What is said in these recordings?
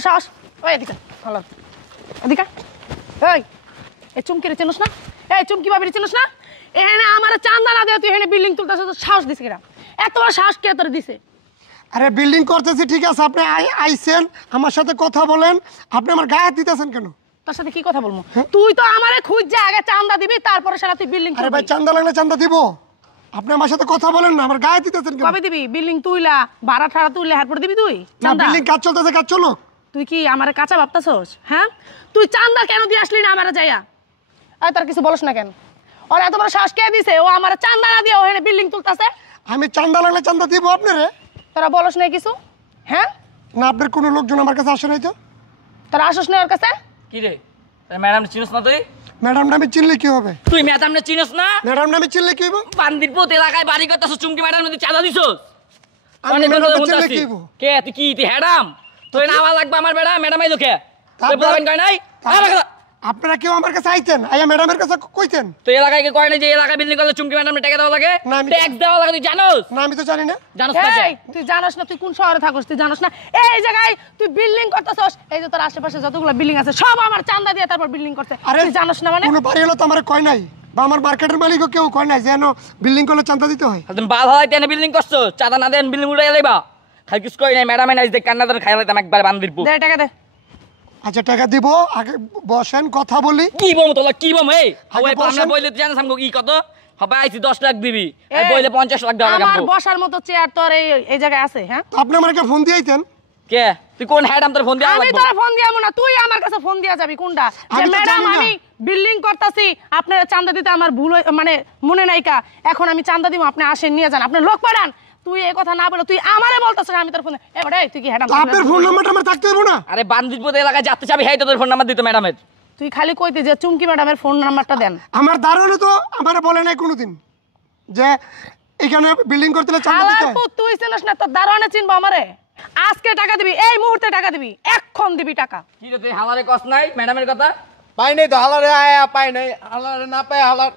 বড় সাহস ওই এদিকে ভালো এদিকে এই এই চুমকিরে চিনস না এই চুমকি ভাবিরে চিনস না এখানে আমার চান্দা না দিয়ে তুই এখানে বিল্ডিং তুলতেছ তো সাহস দিছে কিরা এত বড় সাহস কে তোর দিছে আরে বিল্ডিং করতেছি ঠিক আছে আপনি আইছেন আমার সাথে কথা বলেন আপনি আমার গায়ে হাত দিতেছেন কেন তোর সাথে কি কথা বলবো তুই তো আমারে খুঁজে আগে চান্দা দিবি তারপরে সারা তুই বিল্ডিং আরে ভাই চান্দা লাগলে চান্দা দিব আপনি আমার সাথে কথা বলেন না আমার গায়ে দিতেছেন কেন কবে দিবি বিল্ডিং তুইলা ভাড়া ঠাড়া তুইলা এরপর দিবি তুই না বিল্ডিং কাজ চলতেছে কাজ চলো তুই কি আমারে কাঁচা ভাবতাছস হ্যাঁ তুই চান্দা কেন দিয়ে আসলি না আমারে যাইয়া আয় তোর কিছু বলস না কেন ওর এত বড় শ্বাস কে দিছে ও আমারে চান্দা না দিয়ে ওখানে বিল্ডিং তুলতাছে আমি চান্দা লাগলে চান্দা দিব আপনারে তোরা বলস না কিছু হ্যাঁ না আপনার কোনো লোকজন আমার কাছে আসে নাই তো তোরা আসস না ওর কাছে কি রে ম্যাডাম চিনস না তুই ম্যাডাম নামে চিনলে কি হবে তুই ম্যাডাম না চিনস না ম্যাডাম নামে চিনলে কি হবে বান্দিরপুর এলাকায় বাড়ি করতেছ চুমকি ম্যাডাম মধ্যে চাঁদা দিছস আমি ম্যাডাম চিনলে কি হবে কে তুই কি তুই হ্যাডাম তুই না আওয়াজ লাগবে আমার বেড়া ম্যাডাম আইলো কে তুই বলবেন কই নাই আপনারা কেউ আমার কাছে আইতেন আইয়া ম্যাডামের কাছে কইতেন তুই এলাকায় কি কয় না যে এলাকায় বিল্ডিং করলে চুমকি ম্যাডামে টাকা দেওয়া লাগে ট্যাক্স দেওয়া লাগে তুই জানোস না আমি তো জানি না জানোস না এই তুই জানোস না তুই কোন শহরে থাকস তুই জানোস না এই জায়গায় তুই বিল্ডিং করতেছস এই যে তোর আশেপাশে যতগুলো বিল্ডিং আছে সব আমার চান্দা দিয়ে তারপর বিল্ডিং করতে তুই জানোস না মানে কোনো বাড়ি হলো তো আমার কয় নাই বা আমার মার্কেটের মালিকও কেউ কয় নাই যেন বিল্ডিং করলে চান্দা দিতে হয় তুমি বাল হলাইতে এনে বিল্ডিং করছো চাঁদা না দেন বিল্ডিং উড়াই লাইবা খাই কিছু কই নাই ম্যাডামে নাই যে কান্না ধরে খাই লাইতাম একবার বান্দিরপুর দে টাকা দে আচ্ছা টাকা দিব আগে বসেন কথা বলি কি বম তোলা কি বম এই আগে ওই আমরা বইলে জানিস আমগো কি কত হবে আইছি 10 লাখ দিবি এই বইলে 50 লাখ দেওয়া আমার লাগবে বসার মতো চেয়ার তোর এই জায়গায় আছে হ্যাঁ তো আপনি আমাকে ফোন দিয়েছেন কে তুই কোন হ্যাডাম তোর ফোন দেওয়া আমি লাগবে তোরে ফোন দিয়ামু না তুই আমার কাছে ফোন দিয়া যাবি কোনটা যে আমি তো ম্যাডাম জানি না। আমি বিল্ডিং করতাছি আপনারা চান্দা দিতে আমার ভুল মানে মনে নাইকা এখন আমি চান্দা দিব আপনি আসেন নিয়ে যান আপনি লোক পাঠান তুই এই কথা না বলে তুই আমারে বলতাছিস আমি তোর ফোন এবারে তুই কি হ্যাডাম তো আপনার ফোন নাম্বারটা আমার থাকতে হবে না আরে বান্দিরপুর এলাকায় যাতে চাবি হেই তোর ফোন নাম্বার দিত ম্যাডামের তুই খালি কইতে যে চুমকি ম্যাডামের ফোন নাম্বারটা দেন আমার ধারণা তো আমার বলে নাই কোনোদিন যে এখানে বিল্ডিং করতে হলে চান্দা দিতে হয়। তুই চিনিস না তোর দারোয়ানে চিনবো আমারে আজকে টাকা দিবি এই মুহূর্তে টাকা দিবি এখন দিবি টাকা কি রে তুই হালারে কস নাই ম্যাডামের কথা পাই নাই তো হালারে আয়া পাই নাই হালারে না পাই হালার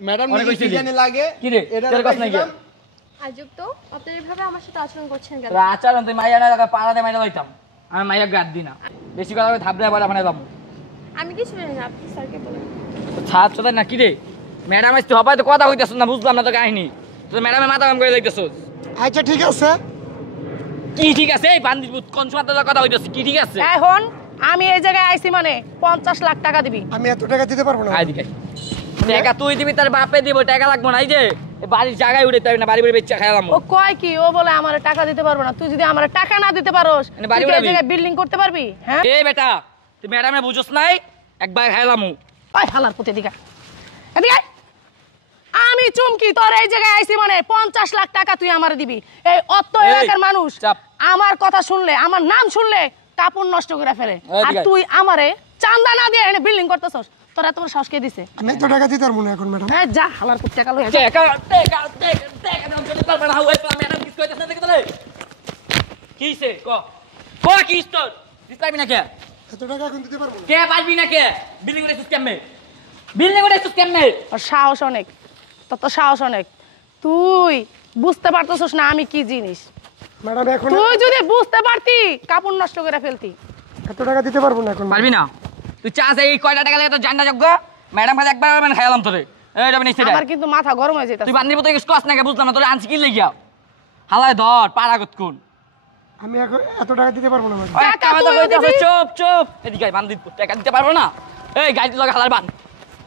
ম্যাডাম অনেক নাকি কি হইছে জানি লাগে কি রে তোর কস নাই কি আজব তো আপনারা এভাবে আমার সাথে আচরণ করছেন কেন আচারণ তুই মাইয়া না লাগা পাড়া দে মাইরা লইতাম আমি মাইয়া গাদ দি না বেশি কথা কই থাবড়ে বাড়া বানাই দাম আমি কিছু জানি না আপনি স্যারকে বলেন ছাদ চোদা না কি রে ম্যাডাম আইছ তুই হবাই তো কথা কইতাছ না বুঝলাম না তো কাহিনী তুই ম্যাডামের মাথা কাম করে লইতাছস আচ্ছা ঠিক আছে কি ঠিক আছে এই বান্দিরপুর কোন সময় তোর কথা কইতাছ কি ঠিক আছে এখন আমি এই জায়গায় আইছি মানে 50 লাখ টাকা দিবি আমি এত টাকা দিতে পারবো না আই দিকে টাকা তুই দিবি তার বাপে দিব টাকা লাগবে না এই যে বাড়ির জায়গায় উঠে তাই না বাড়ি বাড়ি বেচা খাইলাম ও কয় কি ও বলে আমার টাকা দিতে পারবে না তুই যদি আমার টাকা না দিতে পারোস মানে বাড়ি তুই কি এই উড়াবি? জায়গায় বিল্ডিং করতে পারবি হ্যাঁ এই বেটা তুই ম্যাডামে বুঝছ নাই একবার খাইলামু ওই হালার পুতে দিকা এদিকে আয়। আমি চুমকি তোর এই জায়গায় আইছি মানে 50 লাখ টাকা তুই আমারে দিবি এই অত এই, এলাকার মানুষ চাপ। আমার কথা শুনলে আমার নাম শুনলে কাপড় নষ্ট করে ফেলে আর এদিকে আয়। তুই আমারে চান্দা না দিয়ে এনে বিল্ডিং করতেছস তোরা তোর সাহস কে দিছে আমি এত টাকা দিতে পারবো না এখন ম্যাডাম হ্যাঁ যা হালার পুতে টাকা লইয়া যা। টাকা দাম চলে পারবে না ওই ম্যাডাম কিছু কইতাছ না দেখে তোরে কি হইছে ক কি তোর দিতে পারবি না কে এত টাকা এখন দিতে পারবো না কে পারবি না কে বিল্ডিং করে কেমনে বিল্ডিং করে কেমনে ওর সাহস অনেক তত সাহস অনেক তুই বুঝতে পারতেছস না আমি কি জিনিস ম্যাডাম এখন তুই যদি বুঝতে পারতি কাপড় নষ্ট করে ফেলতি এত টাকা দিতে পারবো না এখন পারবি না তুই চাস এই কয়টা টাকা লাগে তোর জান্ডা যোগ্য ম্যাডাম কাছে একবার মানে খাইলাম তোরে এই যাবে নিচে আমার কিন্তু মাথা গরম হয়ে যেতেছে তুই বান্দির মতো কিছু কস না কে বুঝলাম না তোরে আনছি কি লেগিয়া হালায় ধর পাড়াগত কোন আমি এখন এত টাকা দিতে পারবো না ম্যাডাম টাকা তুইও দিবি? চুপ চুপ এদিকে আয়, বান্দির টাকা দিতে পারবো না এই গাড়ি লগে হালার বান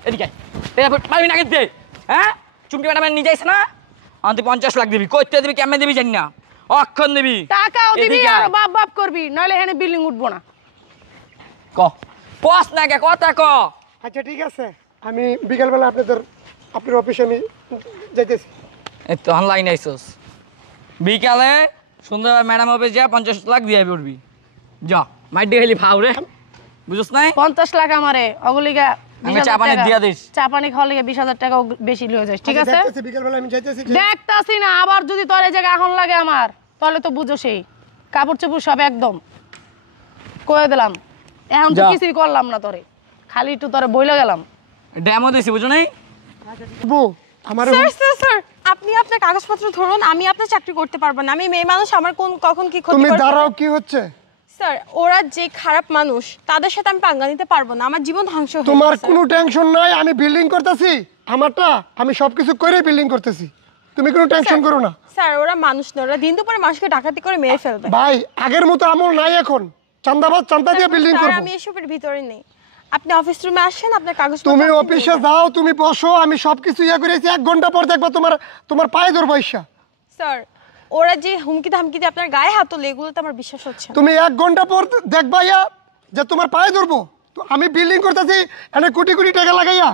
এদিকে আয়। পারবি না কিন্তু হ্যাঁ চুমকি ম্যাডাম নিজে আইছে না তুই 50 লাখ দিবি কইতে দিবি কেমনে দিবি জানি না অক্ষণ দিবি টাকাও দিবি এদিকে আর আয়। বাপ বাপ করবি নইলে এখানে বিল্ডিং উঠবো না কস না কে কথা ক আচ্ছা ঠিক আছে আমি বিকালবেলা আপনার অফিসে আমি যাইতেছি এই তো অনলাইন আইসস বিকালে সুন্দর ম্যাডাম অফিস যা 50 লাখ দিয়ে পড়বি যা মাইট দিয়ে খেলি ফাও রে বুঝছ নাই 50 লাখ আমারে অগলিগা আমি চা পানি দিয়া দিস চা পানি খাওয়ার লেগে 20,000 টাকা বেশি লয়ে যাস ঠিক আছে যাইতেছি, বিকালবেলা আমি যাইতেছি দেখতাছি না আবার যদি তোর এই জায়গায় এখন লাগে আমার তাহলে তো বুঝো সেই কাপড় চোপড় সব একদম কয়ে দিলাম এখন তো যা। কিছুই করলাম না তোরে খালি একটু তোরে বইলে গেলাম ডেমো দিছি বুঝো নাই বউ আমার স্যার স্যার স্যার আপনি আপনার কাগজপত্র ধরুন আমি আপনার চাকরি করতে পারবো না আমি মেয়ে মানুষ আমার কখন কি ক্ষতি তুমি করতে দাঁড়াও কি হচ্ছে স্যার ওরা যে খারাপ মানুষ তাদের সাথে আমি পাঙ্গা নিতে পারবো না, আমার জীবন ধ্বংস হয়ে তোমার যাবে, স্যার। কোনো টেনশন নাই, আমি বিল্ডিং করতেছি আমারটা, আমি সবকিছু করে বিল্ডিং করতেছি, তুমি কোনো টেনশন করো না। স্যার ওরা মানুষ নয়, ওরা দিন দুপুরে মানুষকে ডাকাতি করে মেরে ফেলবে। ভাই আগের মতো আমল নাই এখন, চান্দাবাজ চান্দা দিয়ে বিল্ডিং স্যার করবো। আমি এসবের ভিতরে নেই, আপনি অফিস রুমে আসেন, আপনার কাগজ তুমি অফিসে যাও, তুমি বসো, আমি সবকিছু ইয়ে করেছি, 1 ঘন্টা পর দেখবা তোমার পায়ে ধরবো ইসা। স্যার ওরা যে হুমকি ধামকি দিয়ে আপনার গায়ে হাত তোলে এগুলো তো আমার বিশ্বাস হচ্ছে না। তুমি 1 ঘন্টা পর দেখবা ইয়া যে তোমার পায়ে ধরবো। তো আমি বিল্ডিং করতেছি, এনে কোটি কোটি টাকা লাগাইয়া,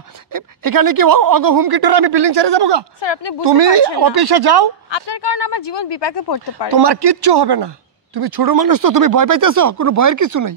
এখানে কি অগ হুমকিটার আমি বিল্ডিং ছেড়ে যাবো গা? স্যার আপনি বুঝতে তুমি পারছেন না। অফিসে যাও, আপনার কারণে আমার জীবন বিপাকে পড়তে পারে। তোমার কিচ্ছু হবে না, তুমি ছোট মানুষ তো, তুমি ভয় পাইতেছো, কোনো ভয়ের কিছু নেই।